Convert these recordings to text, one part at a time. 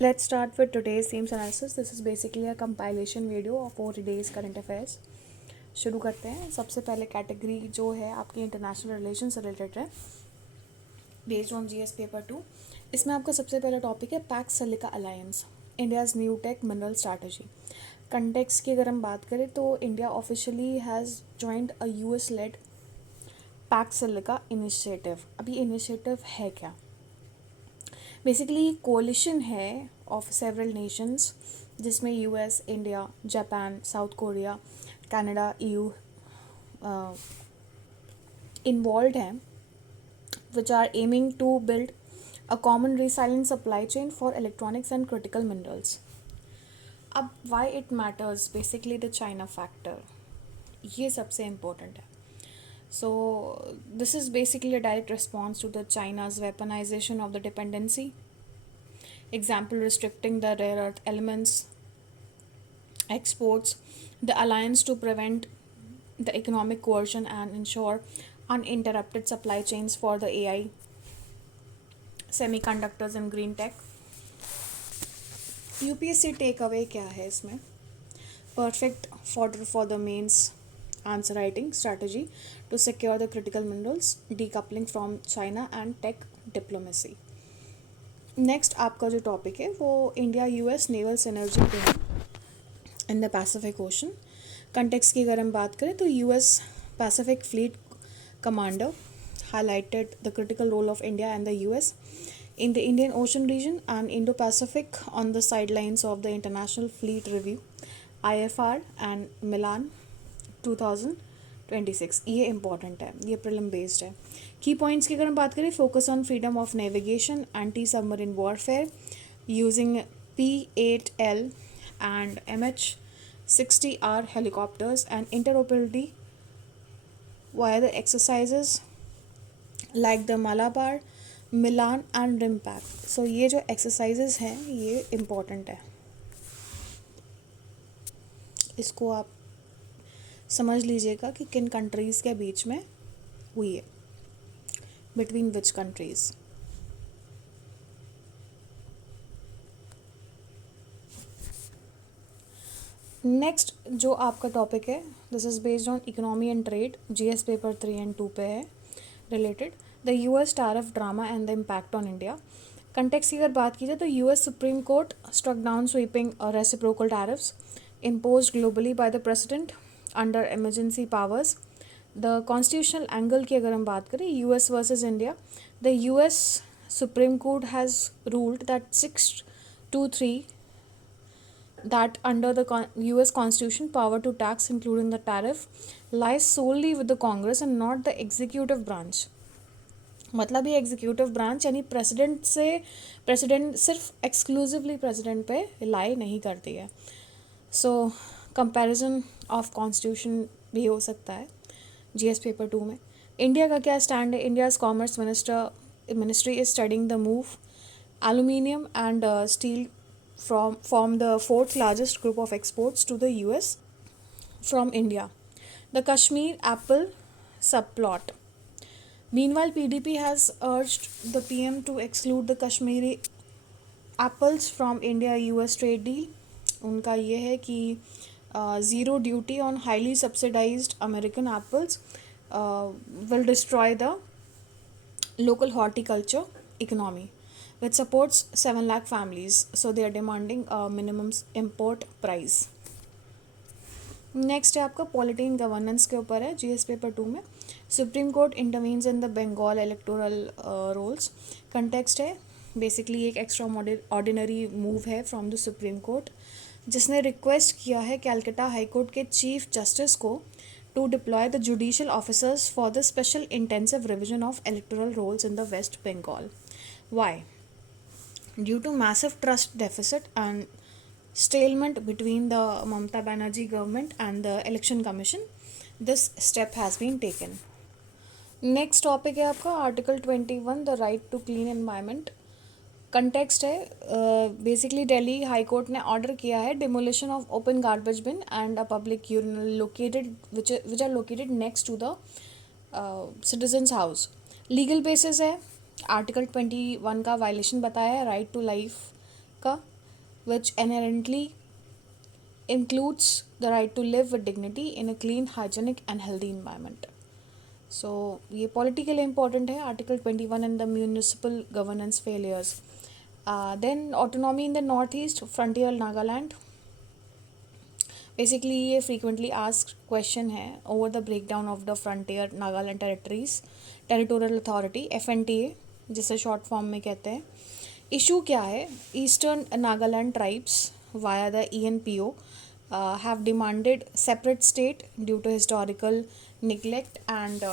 Let's start with today's themes analysis. This is basically a compilation video of 4 days current affairs. शुरू करते हैं. सबसे पहले category जो है आपकी इंटरनेशनल रिलेशन से रिलेटेड है, बेस्ड ऑन जीएस पेपर 2. इसमें आपका सबसे पहला टॉपिक है PACS silica alliance, India's new take mineral strategy. Context की अगर हम बात करें तो India officially has joined a US led PACS silica initiative. अभी इनिशिएटिव है क्या? बेसिकली कोलिशन है ऑफ सेवरल नेशंस जिसमें US, India, Japan, south Korea, Canada, EU involve हैं, which are aiming to build a common resilient supply chain for electronics and critical minerals. अब why it matters, basically the China factor, ये सबसे important है. So this is basically a direct response to the China's weaponization of the dependency. Example, restricting the rare earth elements exports, the alliance to prevent the economic coercion and ensure uninterrupted supply chains for the AI, semiconductors and green tech. UPSC take away क्या है इसमें? Perfect fodder for the mains answer writing strategy to secure the critical minerals, decoupling from China and tech diplomacy. Next आपका जो topic है वो India US naval synergy पे है in the Pacific ocean. Context की अगर हम बात करें तो US Pacific fleet commander highlighted the critical role of India and the US in the Indian Ocean region and Indo-Pacific on the sidelines of the International Fleet Review IFR and Milan 2026. ये important है, ये prelim based है. की points की अगर हम बात करें, focus on freedom of navigation, anti submarine warfare using P-8L and MH-60R helicopters and interoperability via the exercises like the Malabar, Milan and RIMPAC. So ये जो एक्सरसाइजेज हैं ये इम्पॉर्टेंट है, इसको आप समझ लीजिएगा कि किन कंट्रीज़ के बीच में हुई है, बिटवीन विच कंट्रीज़. नेक्स्ट जो आपका टॉपिक है, this is based on economy and trade, GS paper 3 and 2 पे है रिलेटेड. The US tariff drama and the impact on India. Context की अगर बात की जाए तो US Supreme Court struck down sweeping reciprocal tariffs imposed globally by the president under emergency powers. The constitutional angle की अगर हम बात करें, US versus India, the US Supreme Court has ruled that 623 that under the US Constitution power to tax including the tariff lies solely with the Congress and not the executive branch. मतलब ये executive branch यानी president सिर्फ exclusively president पे लाई नहीं करती है. सो comparison of constitution भी हो सकता है जीएस पेपर 2 में. इंडिया का क्या स्टैंड है? India's commerce ministry is studying the move aluminium and steel from the fourth largest group of exports to the US from India. The Kashmir apple subplot. Meanwhile, PDP has urged the PM to exclude the Kashmiri apples from India-US trade deal. उनका ये है कि zero duty on highly subsidised American apples will destroy the local horticulture economy, which supports 7 lakh families. So they are demanding a minimum import price. Next है आपका polity and governance के ऊपर है GS paper 2 में. Supreme Court intervenes in the Bengal electoral rolls. Context है basically एक extraordinary move है from the Supreme Court, जिसने रिक्वेस्ट किया है कैलकाटा हाई कोर्ट के चीफ जस्टिस को to deploy the judicial officers for the special intensive revision of electoral rolls in the West Bengal. Why? Due to massive trust deficit and stalemate between the Mamata Banerjee government and the election commission, this step has been taken. Next topic है आपका article 21, the right to clean environment. Context है basically Delhi High Court ने order किया है demolition of open garbage bin and a public urinal located which are located next to the citizens house. Legal basis है, article 21 का violation बताया है, right to life का, which inherently includes the right to live with dignity in a clean, hygienic and healthy environment. So ये politically important है, Article 21 and the municipal governance failures. Then autonomy in the northeast, frontier Nagaland. Basically ये frequently asked question है over the breakdown of the frontier Nagaland territories, territorial authority FNTA जिसे short form में कहते हैं. Issue क्या है? Eastern Nagaland tribes via the ENPO have demanded separate state due to historical neglect and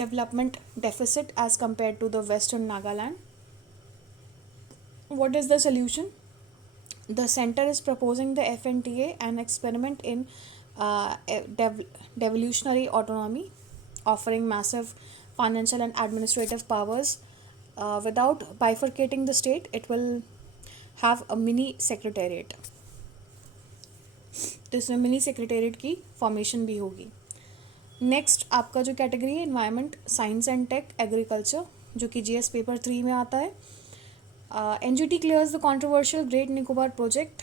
development deficit as compared to the Western Nagaland. What is the solution? The center is proposing the FNTA an experiment in devolutionary autonomy, offering massive financial and administrative powers. Without bifurcating the state, it will have a mini secretariat. तो इसमें mini secretariat की formation भी होगी. Next आपका जो category है environment, science and tech, agriculture, जो कि जीएस पेपर 3 में आता है. NGT clears the controversial great Nicobar project.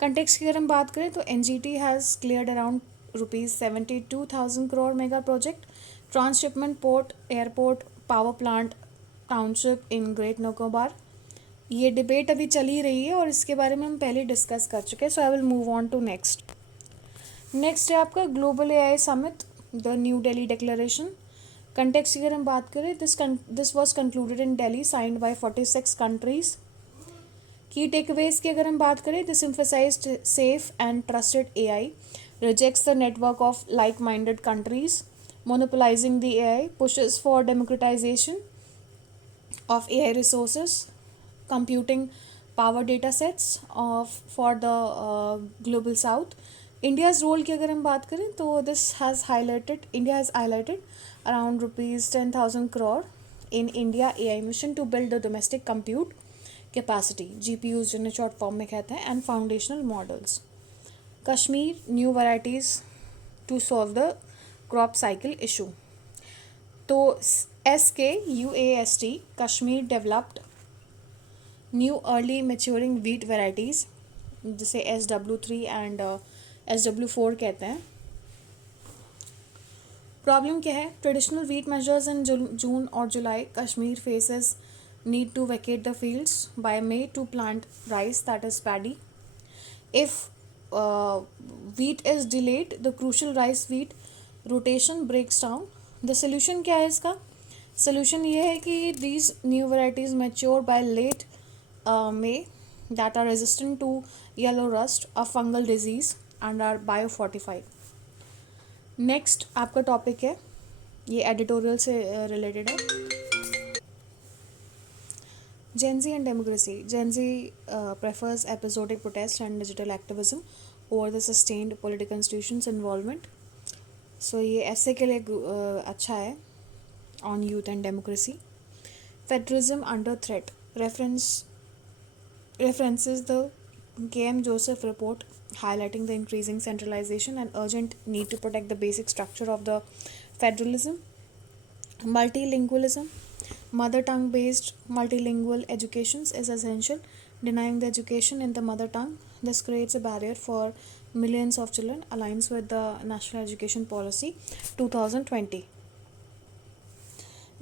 Context की अगर हम बात करें तो NGT has cleared around ₹72,000 crore mega project, transshipment port, airport, power plant, township in great Nicobar. ये डिबेट अभी चल ही रही है और इसके बारे में हम पहले डिस्कस कर चुके हैं. So I will move on to next. Next है आपका global AI summit, the new Delhi declaration. Context की अगर हम बात करें, this was concluded in Delhi, signed by 46 countries. Key takeaways की अगर हम बात करें, this emphasised safe and trusted AI, rejects the network of like minded countries, monopolising the AI, pushes for democratisation of AI resources, computing power data sets for the global south. India's role की अगर हम बात करें तो India has highlighted around ₹10,000 crore in India AI mission to build the domestic compute capacity, GPUs जिन्हें short form में कहते हैं, and foundational models. Kashmir, new varieties to solve the crop cycle issue. तो SKUAST, Kashmir developed new early maturing wheat varieties जिसे SW3 and SW4 कहते हैं. Problem क्या है? Traditional wheat matures in June और जुलाई. Kashmir faces need to vacate the fields by May to plant rice, that is paddy. If wheat is delayed, the crucial rice wheat rotation breaks down. The solution क्या है इसका? Solution ये है कि these new varieties mature by late May that are resistant to yellow rust, a fungal disease, and are biofortified. Next आपका topic है, ये editorial से रिलेटेड है. Gen Z and democracy. Gen Z prefers episodic protest and digital activism over the sustained political institutions involvement. So ये ऐसे के लिए अच्छा है. On youth and democracy. Federalism under threat. References the K.M. Joseph report highlighting the increasing centralization and urgent need to protect the basic structure of the federalism. Multilingualism. Mother tongue based multilingual education is essential. Denying the education in the mother tongue, this creates a barrier for millions of children, aligns with the National Education Policy 2020.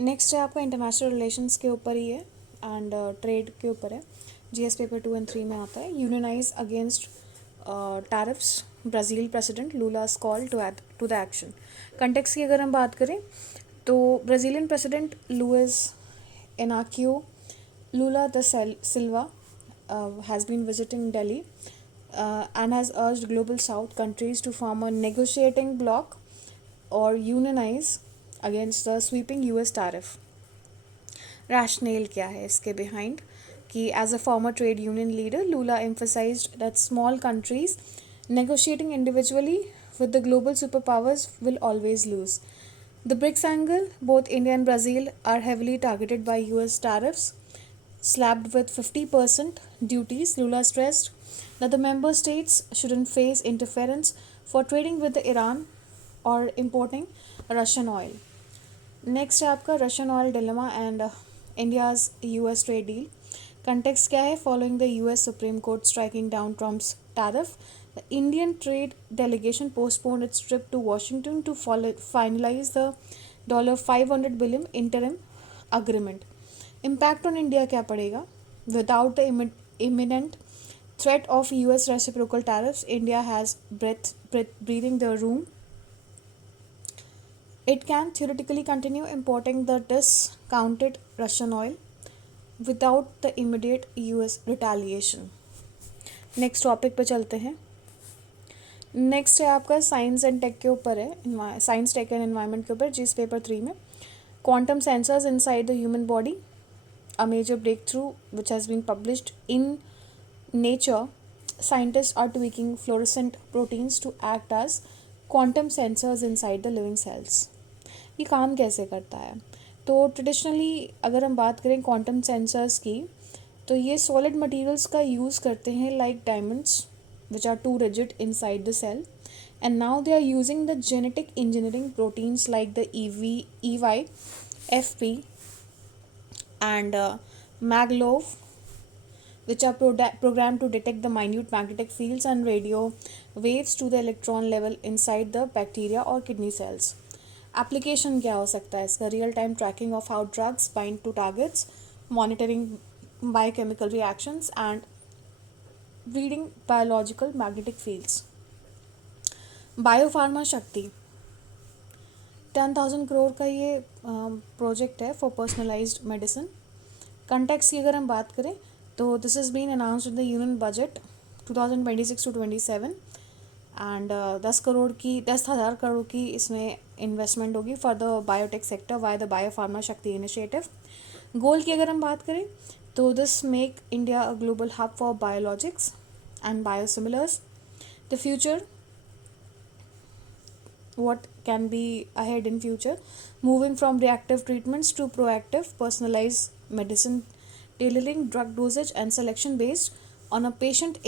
Next है आपका international relations के ऊपर ही है and trade के ऊपर है. GS paper 2 and 3 में आता है. Unionise against tariffs, Brazil president Lula's call to the action. Context की अगर हम बात करें तो Brazilian president Luiz Inacio Lula da Silva has been visiting Delhi and has urged global south countries to form a negotiating bloc or unionize against the sweeping US tariff. Rationale क्या है इसके behind? कि as a former trade union leader, Lula emphasized that small countries negotiating individually with the global superpowers will always lose. The BRICS angle, both India and Brazil are heavily targeted by US tariffs, slapped with 50% duties. Lula stressed that the member states shouldn't face interference for trading with Iran or importing Russian oil. Next है आपका Russian oil dilemma and India's US trade deal. Context क्या है? Following the US Supreme court striking down Trump's tariff, the Indian trade delegation postponed its trip to Washington to finalize the $500 billion interim agreement. Impact on India क्या पड़ेगा? Without the imminent threat of US reciprocal tariffs, India has breathing the room. It can theoretically continue importing the discounted Russian oil without the immediate US retaliation. Next topic पे चलते हैं. Next है आपका science and take के ऊपर है, science tech and environment के ऊपर, जिस पेपर 3 में quantum sensors inside the human body, a major breakthrough which has been published in nature. Scientists are tweaking fluorescent proteins to act as quantum sensors inside the living cells. ये काम कैसे करता है? तो traditionally अगर हम बात करें क्वांटम सेंसर्स की, तो ये सॉलिड मटेरियल्स का यूज़ करते हैं like diamonds which are too rigid inside the cell, and now they are using the genetic engineering proteins like the EY, FP and maglev, which are programmed to detect the minute magnetic fields and radio waves to the electron level inside the bacteria or kidney cells. Application क्या हो सकता है इसका? Real time tracking of how drugs bind to targets, monitoring biochemical reactions and reading biological magnetic fields. Biopharma Shakti 10,000 crore का ये project है for personalised medicine. Context की अगर हम बात करें तो this is been announced in the union budget 2026 to 27 and 10,000 crore की इसमें इन्वेस्टमेंट होगी for the biotech sector via the biopharma Shakti initiative. Goal की अगर हम बात करें तो this make India a global hub for biologics and biosimilars. The future, what can be ahead in future, moving from reactive treatments to proactive personalized medicine, tailoring drug dosage and selection based on a patient's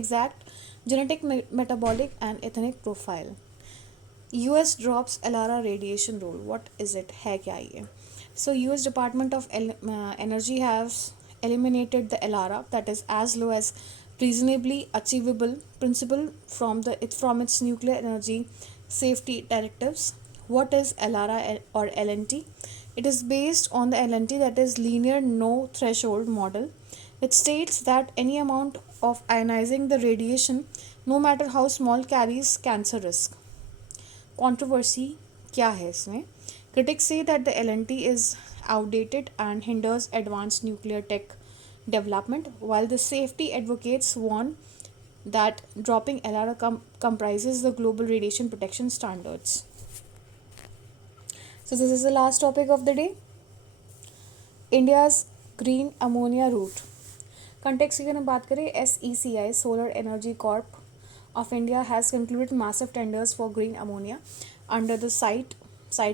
exact genetic, metabolic and ethnic profile. US drops ELARA radiation rule. What is it? है क्या ये? So US Department of Energy has eliminated the ELARA, that is as low as reasonably achievable principle from its nuclear energy safety directives. What is ELARA or LNT? It is based on the LNT, that is linear no threshold model, which states that any amount of ionizing the radiation, no matter how small, carries cancer risk. Controversy क्या है इसमें? Critics say that the LNT is outdated and hinders advanced nuclear tech development, while the safety advocates warn that dropping ELARA comprises the global radiation protection standards. So this is the last topic of the day. India's green ammonia route. Context की अगर हम बात करें, SECI Solar Energy Corp of India has concluded massive tenders for green ammonia under the SITE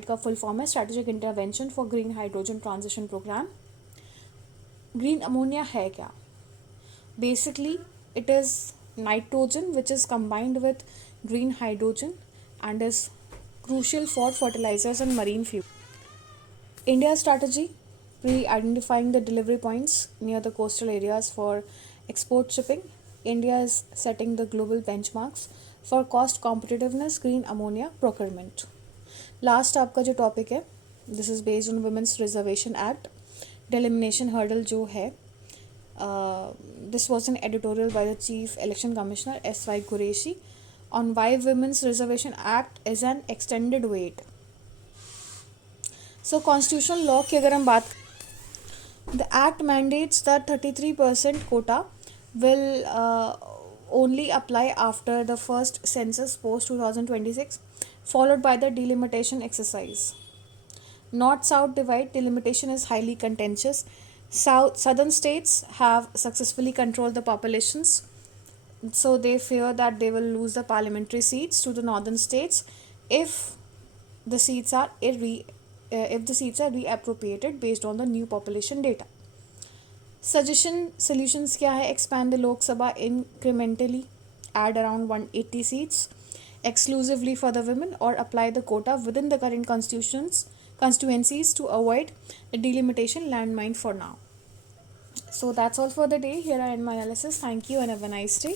का full form है Strategic Intervention for Green Hydrogen Transition Program. Green ammonia है क्या? Basically, it is nitrogen which is combined with green hydrogen and is crucial for fertilizers and marine fuel. India's strategy, pre-identifying the delivery points near the coastal areas for export shipping. India is setting the global benchmarks for cost competitiveness green ammonia procurement. Last आपका जो topic है, this is based on Women's Reservation Act. Delimitation hurdle जो है, this was an editorial by the Chief Election Commissioner S.Y. Qureshi on why Women's Reservation Act is an extended wait. So constitutional law की अगर हम बात, the act mandates that 33% quota will only apply after the first census post 2026, followed by the delimitation exercise. North-South divide delimitation is highly contentious. Southern states have successfully controlled the populations, so they fear that they will lose the parliamentary seats to the northern states if the seats are reappropriated based on the new population data. Solutions क्या है? Expand the Lok Sabha incrementally, add around 180 seats exclusively for the women, or apply the quota within the current constituencies to avoid a delimitation landmine for now. So that's all for the day. Here I end my analysis. Thank you and have a nice day.